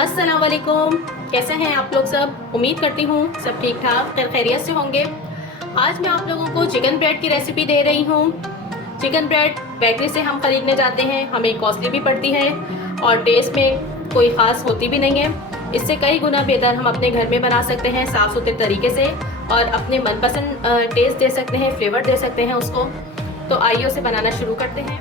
अस्सलाम वालेकुम। कैसे हैं आप लोग सब? उम्मीद करती हूँ सब ठीक ठाक खैरियत से होंगे। आज मैं आप लोगों को चिकन ब्रेड की रेसिपी दे रही हूँ। चिकन ब्रेड बेकरी से हम खरीदने जाते हैं, हमें कॉस्टली भी पड़ती है और टेस्ट में कोई ख़ास होती भी नहीं है। इससे कई गुना बेहतर हम अपने घर में बना सकते हैं साफ़ सुथरे तरीके से और अपने मनपसंद टेस्ट दे सकते हैं, फ्लेवर दे सकते हैं उसको। तो आइए उसे बनाना शुरू करते हैं।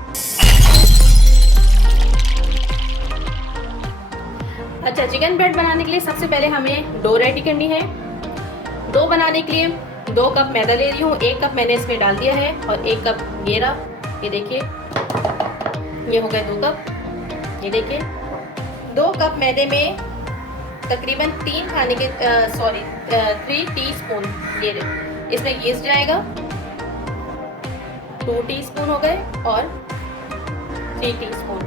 अच्छा, चिकन ब्रेड बनाने के लिए सबसे पहले हमें डो रेडी करनी है। डो बनाने के लिए 2 कप मैदा ले रही हूँ। 1 कप मैंने इसमें डाल दिया है और 1 कप ये देखिए, ये हो गए 2 कप। ये देखिए 2 कप मैदे में तकरीबन 3 टीस्पून ये इसमें यीस्ट जाएगा। 2 टीस्पून हो गए और 3 टीस्पून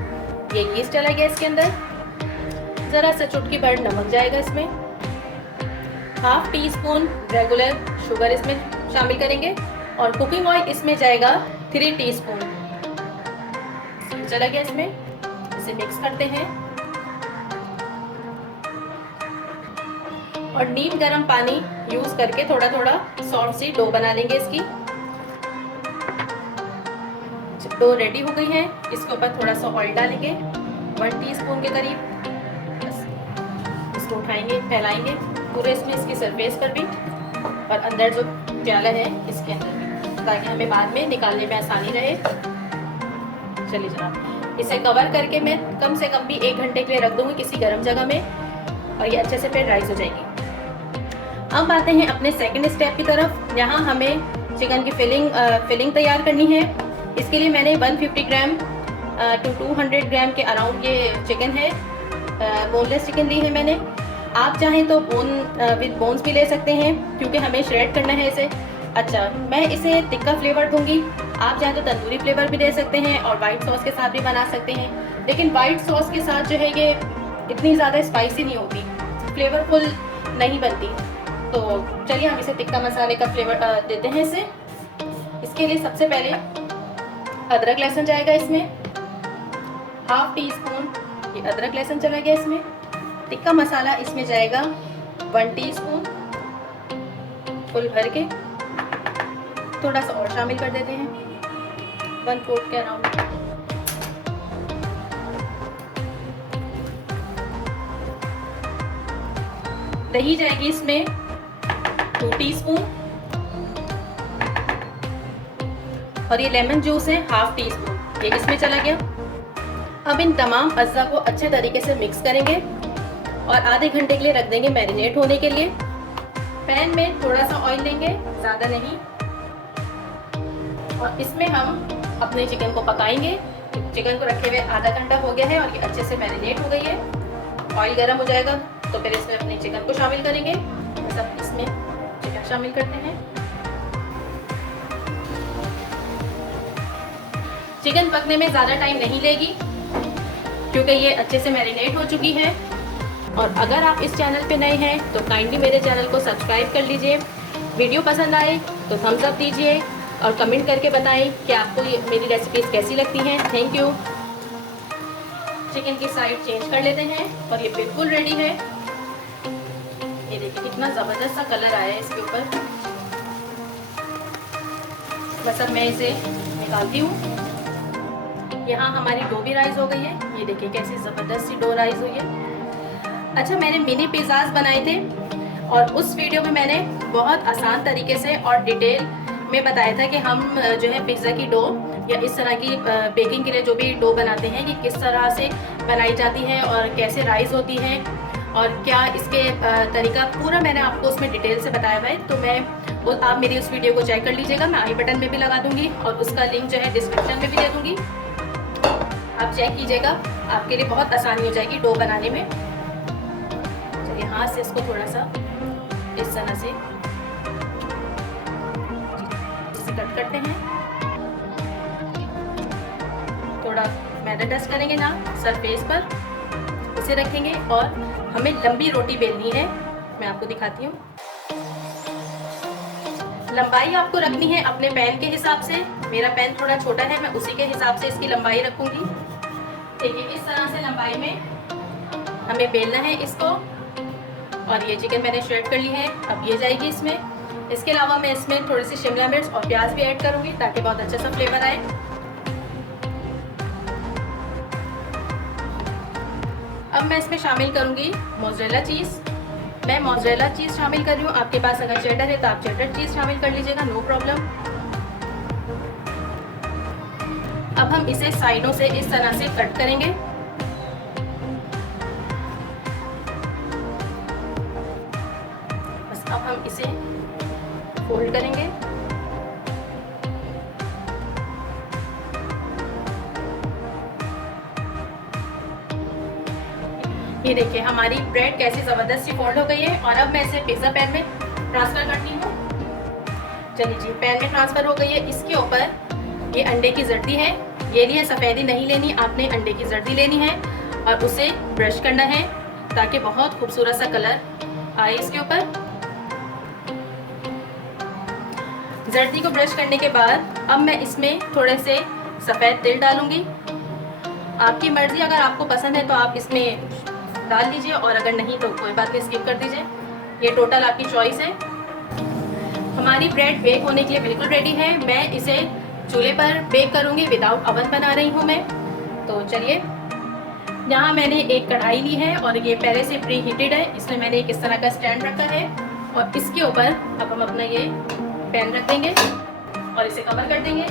ये यीस्ट चला गया इसके अंदर। ज़रा सा चुटकी भर नमक जाएगा इसमें। 1/2 टीस्पून रेगुलर शुगर इसमें शामिल करेंगे और कुकिंग ऑयल इसमें जाएगा 3 टीस्पून चला गया इसमें। इसे मिक्स करते हैं और नीम गर्म पानी यूज़ करके थोड़ा थोड़ा सॉफ्ट सी डो बना लेंगे इसकी। डो रेडी हो गई है। इसके ऊपर थोड़ा सा ऑयल डालेंगे 1 टीस्पून के करीब। इसको उठाएंगे, फैलाएंगे पूरे इसमें, इसकी सरफेस पर भी और अंदर जो प्याला है इसके अंदर भी, ताकि हमें बाद में निकालने में आसानी रहे। चलिए जनाब, इसे कवर करके मैं कम से कम भी 1 घंटे के लिए रख दूंगी किसी गर्म जगह में और ये अच्छे से फिर राइस हो जाएगी। अब आते हैं अपने सेकंड स्टेप की तरफ। यहाँ हमें चिकन की फिलिंग तैयार करनी है। इसके लिए मैंने 150 ग्राम टू 200 ग्राम के अराउंड ये चिकन है, बोनलेस चिकन ली है मैंने। आप चाहें तो विद बोन्स भी ले सकते हैं क्योंकि हमें श्रेड करना है इसे। अच्छा, मैं इसे टिक्का फ्लेवर दूंगी। आप चाहें तो तंदूरी फ्लेवर भी दे सकते हैं और वाइट सॉस के साथ भी बना सकते हैं, लेकिन वाइट सॉस के साथ जो है ये इतनी ज़्यादा स्पाइसी नहीं होती, फ्लेवरफुल नहीं बनती। तो चलिए हम इसे टिक्का मसाले का फ्लेवर देते हैं इसे। इसके लिए सबसे पहले अदरक लहसुन जाएगा इसमें। 1/2 टीस्पून ये अदरक लहसुन चला गया इसमें। टिक्का मसाला इसमें जाएगा 1 टीस्पून फुल भर के। थोड़ा सा और शामिल कर देते हैं 1/4 के अराउंड। दही जाएगी इसमें 2 टीस्पून और ये लेमन जूस है 1/2 टीस्पून, ये इसमें चला गया। अब इन तमाम अज्जा को अच्छे तरीके से मिक्स करेंगे और आधे घंटे के लिए रख देंगे मैरिनेट होने के लिए। पैन में थोड़ा सा ऑयल लेंगे, ज़्यादा नहीं, और इसमें हम अपने चिकन को पकाएंगे। चिकन को रखे हुए आधा घंटा हो गया है और ये अच्छे से मैरिनेट हो गई है। ऑयल गर्म हो जाएगा तो फिर इसमें अपने चिकन को शामिल करेंगे। सब इसमें चिकन शामिल करते हैं। चिकन पकने में ज़्यादा टाइम नहीं लेगी क्योंकि ये अच्छे से मैरिनेट हो चुकी है। और अगर आप इस चैनल पे नए हैं तो काइंडली मेरे चैनल को सब्सक्राइब कर लीजिए। वीडियो पसंद आए तो थम्स अप दीजिए और कमेंट करके बताएं कि आपको ये मेरी रेसिपीज़ कैसी लगती हैं। Thank you. चिकन की साइड चेंज कर लेते हैं और ये बिल्कुल रेडी है। ये देखिए कितना ज़बरदस्त सा कलर आया है इसके ऊपर। बस अब मैं इसे निकालती हूँ। यहाँ हमारी डो भी राइस हो गई है। ये देखिए कैसी ज़बरदस्त सी डो राइस हुई है। अच्छा, मैंने मिनी पिज़्ज़ाज बनाए थे और उस वीडियो में मैंने बहुत आसान तरीके से और डिटेल में बताया था कि हम जो है पिज़्ज़ा की डो या इस तरह की बेकिंग के लिए जो भी डो बनाते हैं कि किस तरह से बनाई जाती है और कैसे राइस होती है और क्या इसके तरीका पूरा मैंने आपको उसमें डिटेल से बताया हुआ है। तो आप मेरी उस वीडियो को चेक कर लीजिएगा। मैं आई बटन में भी लगा दूँगी और उसका लिंक जो है डिस्क्रिप्शन में भी दे दूँगी। आप चेक कीजिएगा, आपके लिए बहुत आसानी हो जाएगी डो बनाने में। चलिए हाथ से इसको थोड़ा सा इस तरह से कट करते हैं। थोड़ा मैदा डस्ट करेंगे ना सरफेस पर, इसे रखेंगे और हमें लंबी रोटी बेलनी है। मैं आपको दिखाती हूँ। लंबाई आपको रखनी है अपने पैन के हिसाब से। मेरा पैन थोड़ा छोटा है, मैं उसी के हिसाब से इसकी लंबाई रखूंगी। देखिए इस तरह से लंबाई में हमें बेलना है इसको। और ये चिकन मैंने श्रेड कर ली है, अब ये जाएगी इसमें। इसके अलावा मैं इसमें थोड़ी सी शिमला मिर्च और प्याज भी ऐड करूँगी ताकि बहुत अच्छा सा फ्लेवर आए। अब मैं इसमें शामिल करूँगी मोज़रेला चीज़। मैं मोज़रेला चीज़ शामिल कर रही हूँ, आपके पास अगर चेडर है तो आप चेडर चीज़ शामिल कर लीजिएगा, नो प्रॉब्लम। अब हम इसे साइडों से इस तरह से कट करेंगे। बस अब हम इसे फोल्ड करेंगे। ये देखिए हमारी ब्रेड कैसी ज़बरदस्त सी फोल्ड हो गई है। और अब मैं इसे पिज़्ज़ा पैन में ट्रांसफ़र करती हूँ। चलिए जी, पैन में ट्रांसफ़र हो गई है। इसके ऊपर ये अंडे की जर्दी है, ये लिए सफ़ेदी नहीं लेनी, आपने अंडे की जर्दी लेनी है और उसे ब्रश करना है ताकि बहुत खूबसूरत सा कलर आए इसके ऊपर। जर्दी को ब्रश करने के बाद अब मैं इसमें थोड़े से सफ़ेद तिल डालूंगी। आपकी मर्ज़ी, अगर आपको पसंद है तो आप इसमें डाल लीजिए और अगर नहीं तो कोई बात नहीं, स्किप कर दीजिए। ये टोटल आपकी चॉइस है। हमारी ब्रेड बेक होने के लिए बिल्कुल रेडी है। मैं इसे चूल्हे पर बेक करूंगी, विदाउट ओवन बना रही हूँ मैं। तो चलिए, यहाँ मैंने एक कढ़ाई ली है और ये पहले से प्री हीटेड है। इसमें मैंने एक इस तरह का स्टैंड रखा है और इसके ऊपर अब हम अपना ये पैन रख देंगे और इसे कवर कर देंगे।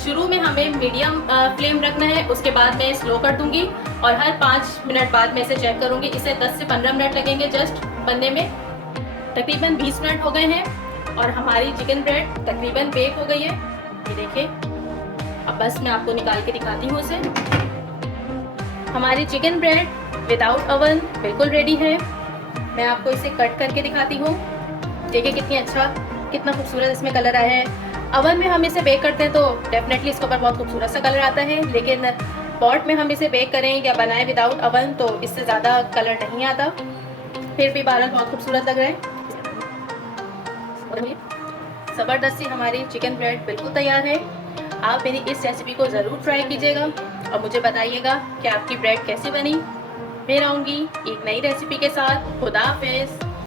शुरू में हमें मीडियम फ्लेम रखना है, उसके बाद मैं स्लो कर दूंगी और हर 5 मिनट बाद मैं इसे चेक करूंगी। इसे 10 से 15 मिनट लगेंगे जस्ट बनने में। तकरीबन 20 मिनट हो गए हैं और हमारी चिकन ब्रेड तकरीबन बेक हो गई है। ये देखिए, अब बस मैं आपको निकाल के दिखाती हूँ उसे। हमारी चिकन ब्रेड विदाउट ओवन बिल्कुल रेडी है। मैं आपको इसे कट करके दिखाती हूँ। देखिए कितना खूबसूरत इसमें कलर आया है। ओवन में हम इसे बेक करते हैं तो डेफिनेटली इसके ऊपर बहुत खूबसूरत सा कलर आता है, लेकिन पॉट में हम इसे बेक करें या बनाएं विदाउट ओवन तो इससे ज़्यादा कलर नहीं आता। फिर भी बहरहाल बहुत खूबसूरत लग रहा है। ज़बरदस्ती हमारी चिकन ब्रेड बिल्कुल तैयार है। आप मेरी इस रेसिपी को ज़रूर ट्राई कीजिएगा और मुझे बताइएगा कि आपकी ब्रेड कैसी बनी। फिर आऊँगी एक नई रेसिपी के साथ। खुदा हाफिज़।